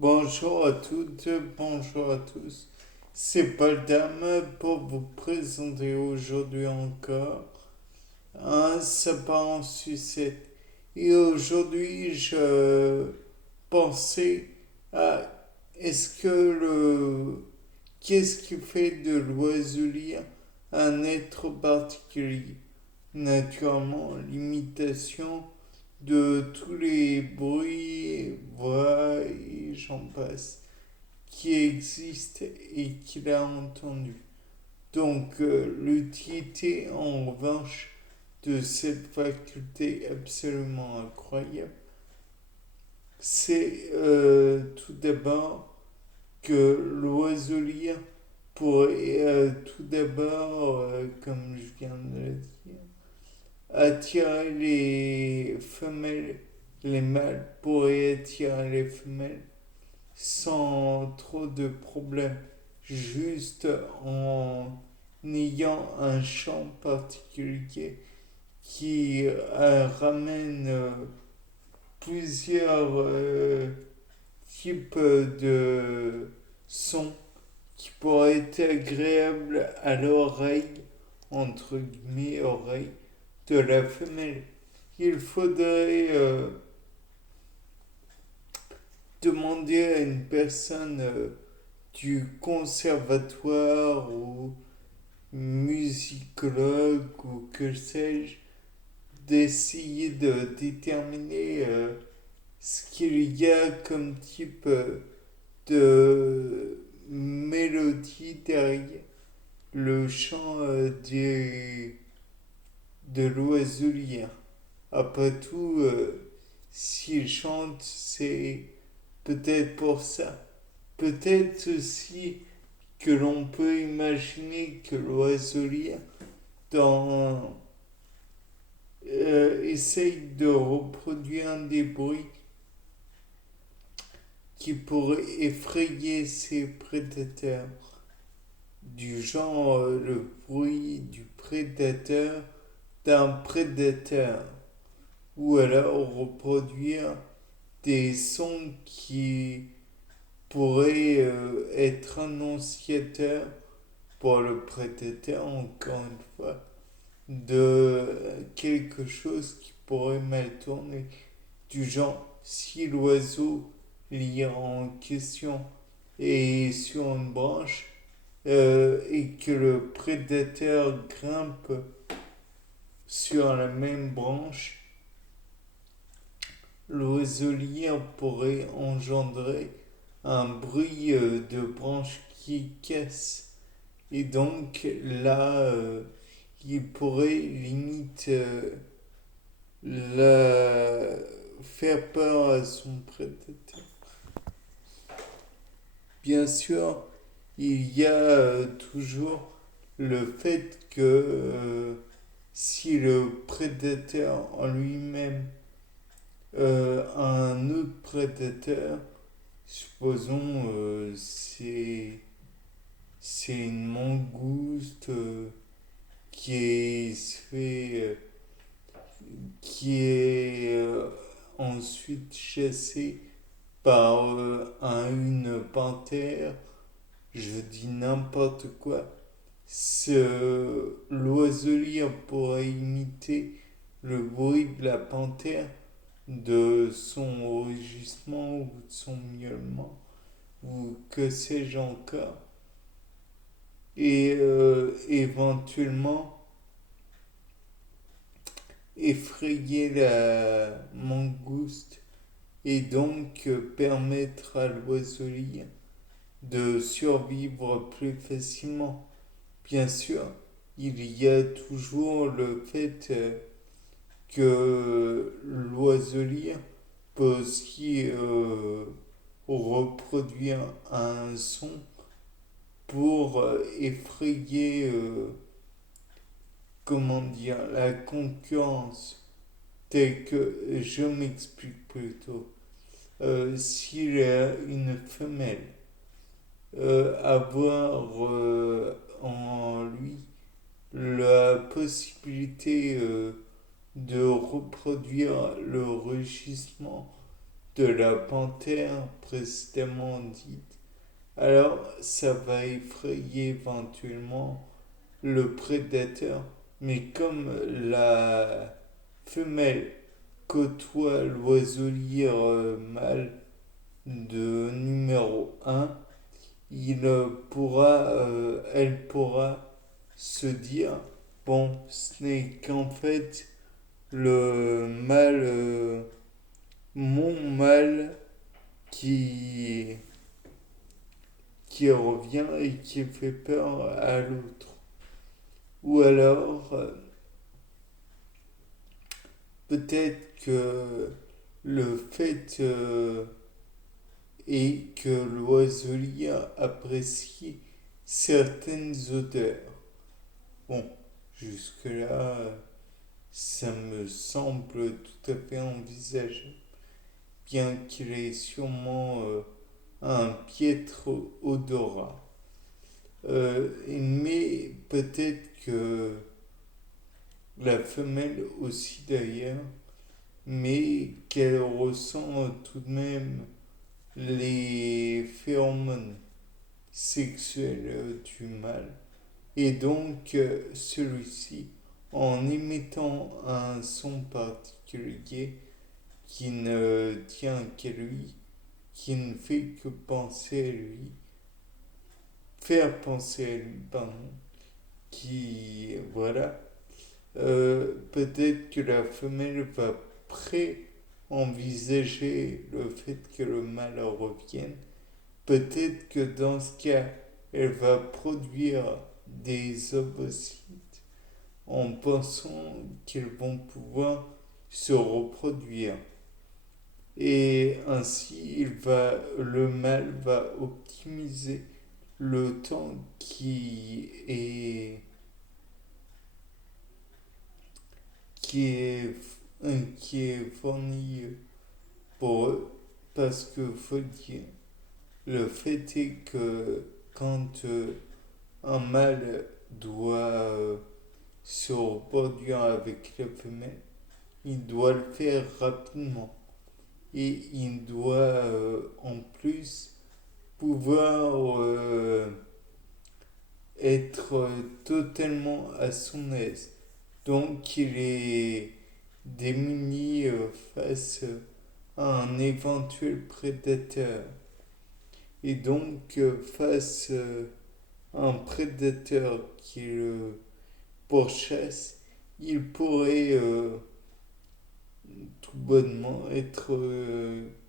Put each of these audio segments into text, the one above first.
Bonjour à toutes, bonjour à tous. C'est Paul Dame pour vous présenter aujourd'hui encore un sapin en sucette. Et aujourd'hui, je pensais à est-ce que le qu'est-ce qui fait de l'oiselire un être particulier? Naturellement, l'imitation de tous les bruits, voix et j'en passe qui existent et qu'il a entendu. Donc l'utilité en revanche de cette faculté absolument incroyable, c'est tout d'abord que l'oiselier pourrait tout d'abord, comme je viens de le dire, attirer les femelles, les mâles pourraient attirer les femelles sans trop de problèmes, juste en ayant un chant particulier qui ramène plusieurs types de sons qui pourraient être agréables à l'oreille, entre guillemets, oreille de la femelle. Il faudrait demander à une personne du conservatoire ou musicologue ou que sais-je d'essayer de déterminer ce qu'il y a comme type de mélodie derrière le chant de l'oiselier. Après tout, s'il chante, c'est peut-être pour ça. Peut-être aussi que l'on peut imaginer que l'oiselier dans, essaye de reproduire des bruits qui pourraient effrayer ses prédateurs, du genre le bruit du prédateur d'un prédateur, ou alors reproduire des sons qui pourraient être annonciateurs pour le prédateur, encore une fois, de quelque chose qui pourrait mal tourner. Du genre, si l'oiseau lié en question est sur une branche et que le prédateur grimpe sur la même branche, l'oiselier pourrait engendrer un bruit de branche qui casse. Et donc là, il pourrait limite faire peur à son prédateur. Bien sûr, il y a toujours le fait que si le prédateur en lui-même a un autre prédateur, supposons c'est une mangouste se fait qui est ensuite chassée par une panthère, je dis n'importe quoi, l'oiselier pourrait imiter le bruit de la panthère, de son rugissement ou de son miaulement, ou que sais-je encore, et éventuellement effrayer la mangouste et donc permettre à l'oiselier de survivre plus facilement. Bien sûr, il y a toujours le fait que l'oiselier peut aussi reproduire un son pour effrayer, comment dire, la concurrence, telle que je m'explique plutôt. S'il a une femelle, avoir en lui la possibilité de reproduire le rugissement de la panthère précédemment dite, alors ça va effrayer éventuellement le prédateur. Mais comme la femelle côtoie l'oiseau lyre mâle de numéro un, elle pourra se dire, bon, ce n'est qu'en fait le mâle, mon mâle qui, qui revient et qui fait peur à l'autre. Ou alors, peut-être que le fait est que l'oiseau apprécie certaines odeurs. Bon, jusque-là, ça me semble tout à fait envisageable, bien qu'il ait sûrement un piètre odorat. Mais peut-être que la femelle aussi d'ailleurs, mais qu'elle ressent tout de même les phéromones sexuels du mâle. Et donc celui-ci, en émettant un son particulier qui ne tient qu'à lui, qui ne fait que penser à lui, faire penser à lui, pardon, qui, voilà, peut-être que la femelle va pré-envisager le fait que le mâle revienne. Peut-être que dans ce cas, elle va produire des ovocytes en pensant qu'ils vont pouvoir se reproduire. Et ainsi, le mâle va optimiser le temps qui est, qui est fourni pour eux, parce que faut dire, le fait est que quand un mâle doit se reproduire avec la femelle, il doit le faire rapidement. Et il doit en plus pouvoir être totalement à son aise. Donc il est démuni face à un éventuel prédateur. Et donc face à un prédateur qui le pourchasse, il pourrait tout bonnement être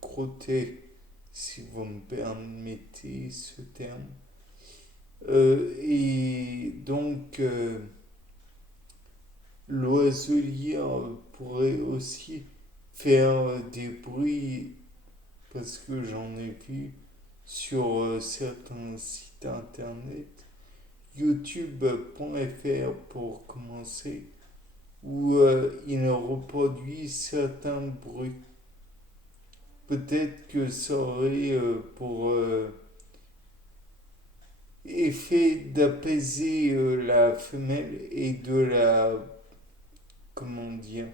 crotté, si vous me permettez ce terme. Et donc, l'oiseau lyre pourrait aussi faire des bruits, parce que j'en ai vu sur certains sites internet, youtube.fr pour commencer, où il reproduit certains bruits. Peut-être que ça aurait pour effet d'apaiser la femelle et comment dire,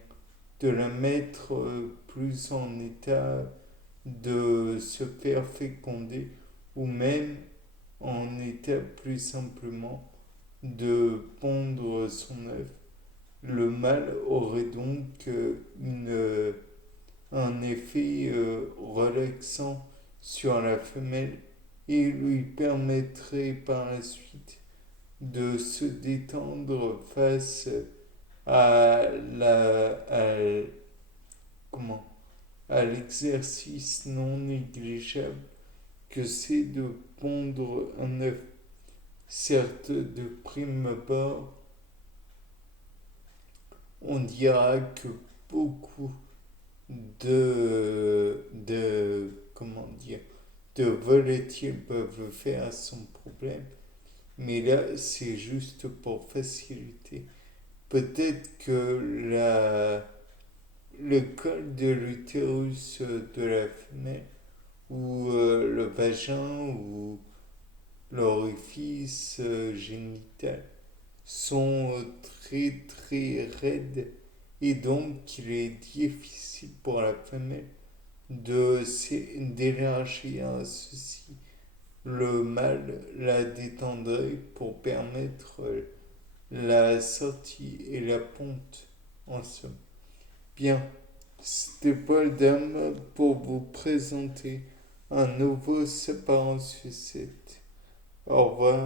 de la mettre plus en état de se faire féconder, ou même en état plus simplement de pondre son œuf. Le mâle aurait donc un effet relaxant sur la femelle et lui permettrait par la suite de se détendre face à comment, à l'exercice non négligeable que c'est de pondre un œuf. Certes, de prime abord, on dira que beaucoup comment dire, de volatiles peuvent faire son problème, mais là, c'est juste pour faciliter. Peut-être que le col de l'utérus de la femelle, ou le vagin, ou l'orifice génital sont très très raides, et donc il est difficile pour la femelle d'élargir ceci. Le mâle la détendrait pour permettre la sortie et la ponte en somme. Bien, c'était Paul Dame pour vous présenter un nouveau sapin en sucette. Au revoir.